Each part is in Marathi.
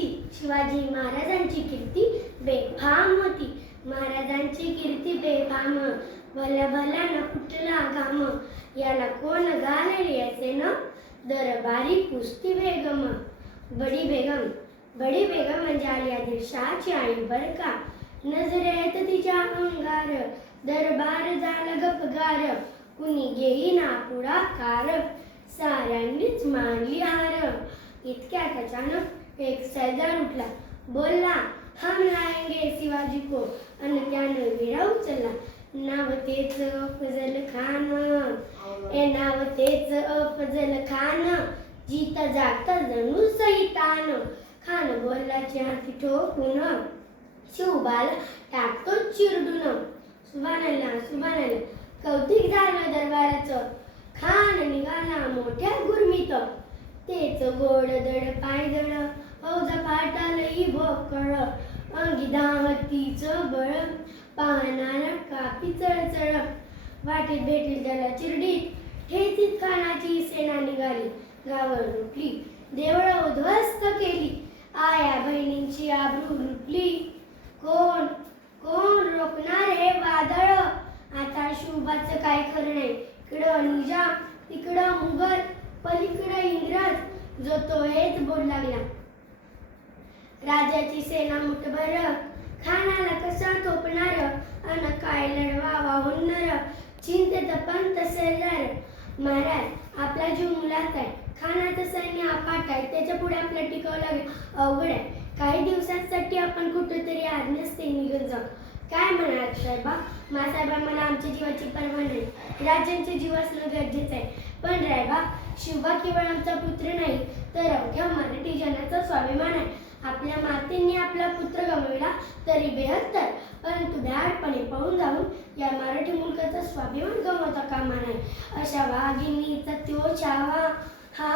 होती. शिवाजी महाराजांची कीर्ती बेफाम होती. महाराजांची कीर्ती बेफाम, भल्या भल्यानं कुठला घाम. याला कोण घालेल याचे न, दरबारी कुस्ती बेगम. बडी बेगम म्हणजे आली आदिलशहाची आई बर का. नजरेत तिच्या अंगार, दरबार झाला गपगार. कुणी घेईना पुढाकार, साऱ्यांनीच मानली हार. इतक्यात अचानक एक सरदार उठला, बोलला, हम लाएंगे शिवाजी को. अन त्यानं विडा उचलला. नाव तेच अफजल खान, नाव तेच अफजल खान. जीता जागता जणू सैतान. खान बोलला हाती ठोकून, शिवबाला टाकतो चिरडून. सुभानअल्लाह सुभानअल्लाह. कौतिक झालं दरबाराचं. खान निघाला मोठ्या गुरमीत. तेच गोड दड पाय दड, फौजा पाटालही भोकळ. अंगी दाहतीचं बळ, पाहणारा कापी चळचळ. वाटेत भेटेल त्याला चिरडीत, ठेचीत खानाची सेना निघाली. गावावर लुटली, देवळं उद्ध्वस्त केली. आया बहिणींची आबरू लुटली. कोण कोण रोखणार हे वादळ. आता शिवबाचं काय खरं नाही. इकडं निजाम, तिकडं मुघल, पलीकडं इंग्रज. जो तो हेच बोल लागला. राजाची सेना मुठभर, खानाला कसा थोपणार. अन काय लढवावा हुन्नर. चिंतेत पंत सरदार. महाराज आपला जीव मुलात आहे. खानाचं सैन्य अफाट आहे. त्याच्या पुढे आपल्याला टिकावं लागेल. अवघड आहे. काही दिवसांसाठी आपण कुठेतरी आज्ञास्थी निघून जाऊ. काय म्हणाल साहेबा. मासाहेबा मला आमच्या जीवाची पर्वा नाही. राजांचे जीव असणं गरजेचं आहे. पण रायबा, शिवबा केवळ आमचा पुत्र नाही, तर अवघ्या मराठी जनाचा स्वाभिमान आहे. आपल्या मातेंनी आपला पुत्र गमावला तरी बेहत्तर, परंतु भ्याडपणे पळून जाऊन या मराठी मुलकाचा स्वाभिमान गमावता कामा नाही. अशा वाघिणीचा त्यो छावा. हा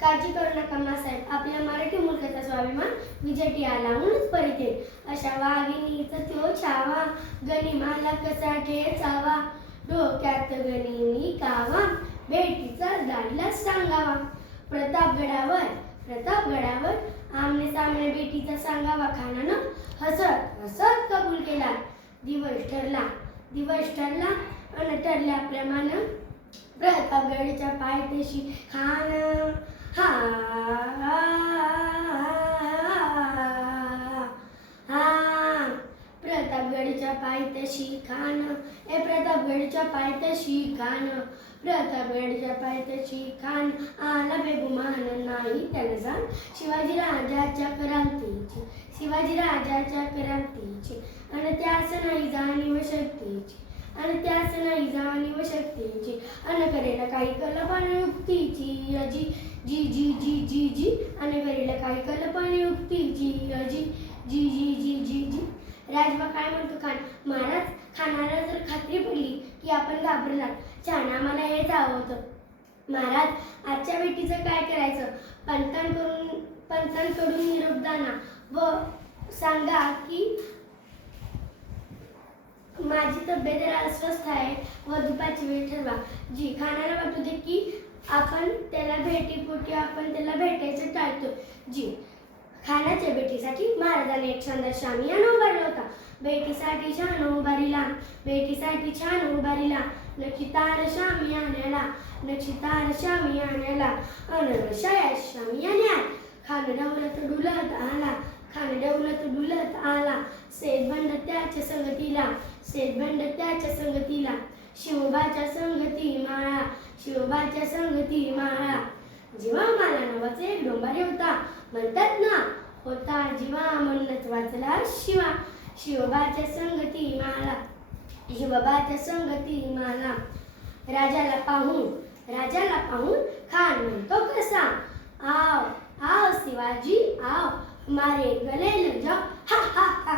काळजी करू नका मासाहेब. आपल्या मराठी मुलकाचा स्वाभिमान विजटी आलाहूनच परत येईल. अशा वाघिणीचा त्यो छावा, गनिमाला कसा ठेचावा. डोक्यात गनिमी कावा, बेटीचा दाढीला सांगावा. प्रतापगडावर आमने सामने बेटीचा सांगावा. खानानं हसत हसत कबूल केला. दिवस ठरला आणि ठरल्याप्रमाणे प्रतापगडच्या पायथ्याशी खान प्रतापगडच्या पायथ्याशी खान. प्रतापगडच्या पायथ्याशी खान. आला बेगुमान नाही त्याला जाण. शिवाजी राजाच्या क्रांतीची आणि त्यास नाही जाणीव शक्तीची. अन करेला काही कल्पना युक्तीची. अजी जी जी जी जी जी. अन करेला काही कल्पना युक्तीची. अजी जी जी जी जी जी. राजबा काय म्हणतो खान. महाराज, खानाला जर खात्री पडली की आपण घाबरलात. छान, आम्हाला हेच हवं होतं. महाराज, आजच्या बेटीचं काय करायचं. पंतांकडून निरोप दाना व सांगा की माझी तब्येत अस्वस्थ आहे व दुपारची वेळ ठरवा. जी. खानाला वाटू दे की आपण त्याला भेटीपोटी आपण त्याला भेटायचं टाळतो. जी. खानाच्या भेटीसाठी महाराजांनी एक सुंदर शामियाना उभारला होता. भेटीसाठी छान उभारीला. नक्षीतार शामियान्याला अनवशया शामियान्यात खान डौलत डुलत आला. सेतबंड त्याच्या संगतीला. शिवबाच्या संगती माळा. जीवा माला नावाचा एक डोंबारी होता. म्हणतात ना, होता जीवा म्हणूनच वाचला शिवा. शिवबाच्या संगती माला. राजाला पाहून खान म्हणतो कसा. आओ शिवाजी आओ, हमारे गले लग जाओ. हा हा हा.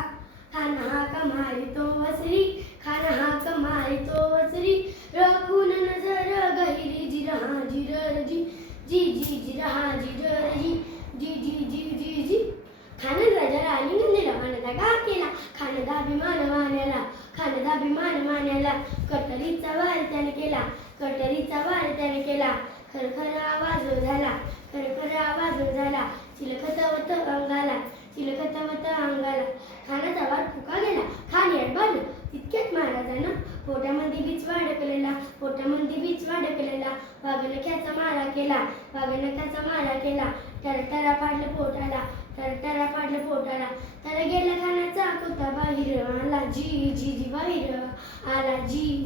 खान हाक मारे तो वसरी. रखून नजर गहिरी जिरहा जी जी जिरहा जी जी जी जी जी जी. खानानं राजाला आलिंगन दिलं आणि दगा केला. खानदाभिमान मान्याला. कटरीचा वार त्याने केला. खरखर आवाज झाला. चिलखत अंगाला खानाचा वार फुका गेला खान अडबाडलं तितक्यात महाराजांना पोटामध्ये बिचवा अडकलेला वाघनख्याचा मारा केला टरटरा फाडलं पोटाला तर गेला खानाचा कोता बाहेर आला जी बाहेर आला जी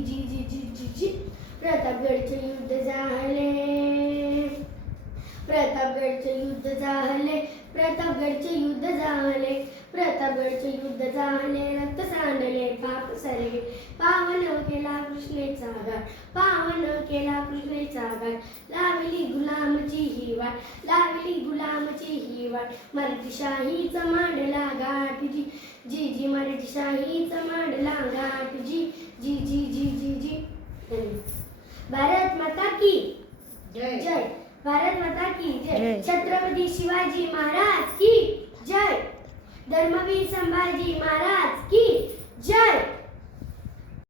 प्रतापगडचे युद्ध झाले रक्त सांडले पाप सरले पावन केला कृष्णेचा घाट लावली गुलामची ही वाट मराठीशाहीचा मांडला घाट जी मराठीशाहीचा मांडला घाट जी भारत माता की जय भारत माता की जय छत्रपती शिवाजी महाराज की जय धर्मवीर संभाजी महाराज की